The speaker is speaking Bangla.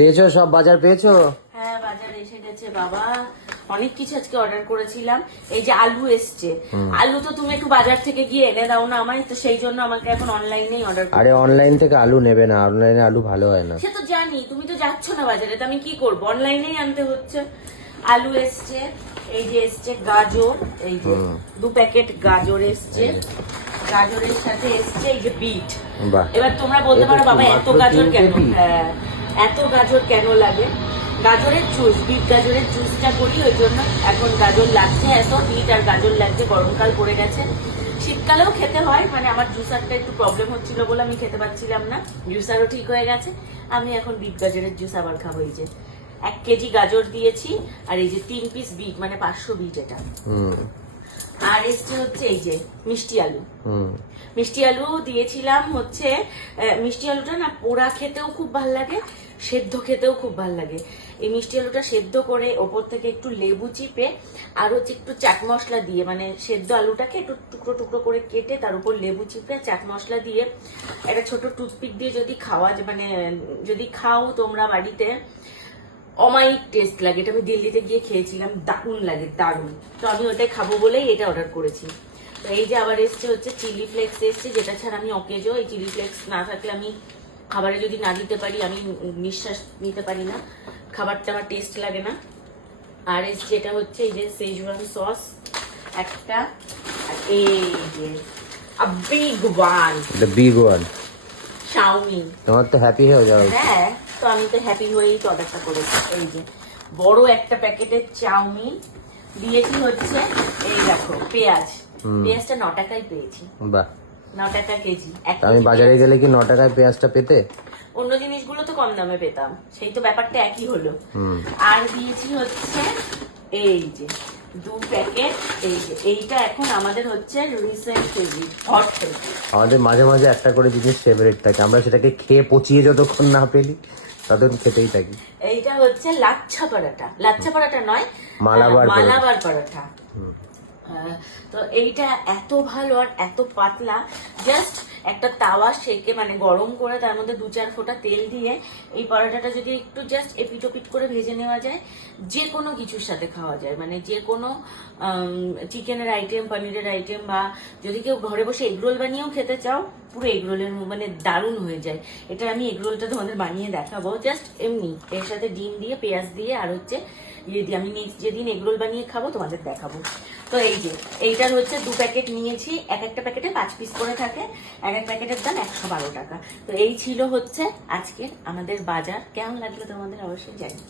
পেয়েছো? সব বাজার পেয়েছো? হ্যাঁ বাজার এসে গেছে বাবা, অনেক কিছু আজকে অর্ডার করেছিলাম। এই যে আলু এসছে, আলু তো তুমি একটু বাজার থেকে গিয়ে এনে দাও না আমায়, তো সেই জন্য আমাকে এখন অনলাইনেই অর্ডার করতে। আরে অনলাইন থেকে আলু নেবে না, অনলাইনে আলু ভালো হয় না। সে তো জানি, তুমি তো যাচ্ছ না বাজারে, তো আমি কি করবো, অনলাইনেই আনতে হচ্ছে। আলু এসছে, এই যে এসছে গাজর, এই যে 2 প্যাকেট গাজর এসছে, গাজরের সাথে এসছে এই যে বিট। বাহ, এবার তোমরা বলতে পারো বাবা এত গাজর কেন? হ্যাঁ, এত গাজর কেন লাগে? গাজরের জুস, বিট গাজরের জুসটা করি, ওই জন্য এখন গাজর লাগছে এত, বিট আর গাজর লাগছে। গরমকাল পড়ে গেছে, শীতকালেও খেতে হয়, মানে আমার জুসারটা একটু প্রবলেম হচ্ছিল বলে আমি খেতে পাচ্ছিলাম না, জুসারও ঠিক হয়ে গেছে। আমি এখন বিট গাজরের জুস আবার খাবো। এই যে 1 কেজি গাজর দিয়েছি, আর এই যে 3 পিস বিট, মানে 500 বিট এটা। আর এসছে হচ্ছে এই যে মিষ্টি আলু। মিষ্টি আলু দিয়েছিলাম হচ্ছে, মিষ্টি আলুটা না পোড়া খেতেও খুব ভাল লাগে, সেদ্ধ খেতেও খুব ভাল লাগে। এই মিষ্টি আলুটা সেদ্ধ করে ওপর থেকে একটু লেবু চিপে আর হচ্ছে একটু চাট মশলা দিয়ে, মানে সেদ্ধ আলুটাকে একটু টুকরো টুকরো করে কেটে তার উপর লেবু চিপে চাট মশলা দিয়ে একটা ছোট টুথপিক দিয়ে যদি খাওয়া যায়, মানে যদি খাও তোমরা বাড়িতে, অমায়িক টেস্ট লাগে। এটা আমি দিল্লিতে গিয়ে খেয়েছিলাম, দারুণ লাগে, দারুণ। তো আমি ওটাই খাবো বলেই এটা অর্ডার করেছি। তো এই যে আবার এসছে হচ্ছে চিলি ফ্লেক্স এসছে, যেটা ছাড়া আমি অকেজো। এই চিলি ফ্লেক্স না থাকলে আমি খাবারে যদি না দিতে পারি আমি নিঃশ্বাস নিতে পারি না, খাবারটা আমার টেস্ট লাগে না। আর এসছে এটা হচ্ছে এই যে সেজওয়ান সস একটা, আর এই যে big one, the big one chowmein. তোমার তো হ্যাপি হয়ে যাও। হ্যাঁ, তো আমি তো হ্যাপি হয়েই তো অর্ডারটা করেছি। এই যে বড় একটা প্যাকেটের চাউমিন দিয়েছি হচ্ছে, এই দেখো পেঁয়াজ, পেঁয়াজটা 9 টাকায় পেয়েছি। বাহ, 9 টাকা কেজি। আমি বাজারে গেলে কি 9 টাকায় পেঁয়াজটা পেতে? অন্য জিনিসগুলো তো কম দামে পেতাম, সেই তো ব্যাপারটা একই হলো। আর দিয়েছি হচ্ছে এই যে 2 প্যাকেট, এই যে এইটা এখন আমাদের হচ্ছে রিসেন্ট ফেভারিট, হট ফেভারিট। আমাদের মাঝে মাঝে একটা করে জিনিস ফেভারিট থাকে, আমরা সেটাকে খেয়ে পচিয়ে যতক্ষণ না পেলি ততক্ষণ খেতেই থাকি। এইটা হচ্ছে লাচ্ছা পরাঠা, লাচ্ছা পরাঠা নয়, মালাবার পরাঠা। তো এইটা এত ভালো আর এত পাতলা, জাস্ট একটা তাওয়া সেকে, মানে গরম করে তার মধ্যে 2-4 ফোঁটা তেল দিয়ে এই পরোটাটা যদি একটু জাস্ট এপিট ওপিট করে ভেজে নেওয়া যায়, যে কোনো কিছুর সাথে খাওয়া যায়। মানে যে কোনো চিকেনের আইটেম, পনিরের আইটেম, বা যদি কেউ ঘরে বসে এগরোল বানিয়েও খেতে চাও, পুরো এগরোলের মানে দারুণ হয়ে যায়। এটা আমি এগরোলটা তোমাদের বানিয়ে দেখাবো, জাস্ট এমনি এর সাথে ডিম দিয়ে, পেঁয়াজ দিয়ে, আর হচ্ছে ইয়ে দিয়ে। আমি নেক্সট যেদিন এগরোল বানিয়ে খাবো তোমাদের দেখাবো। তো এই যে এইটার হচ্ছে 2 প্যাকেট নিয়েছি, এক একটা প্যাকেটে 5 পিস করে থাকে, এক এক প্যাকেটের দাম 112 টাকা। তো এই ছিল হচ্ছে আজকে আমাদের বাজার। কেমন লাগলো তোমাদের অবশ্যই জানি।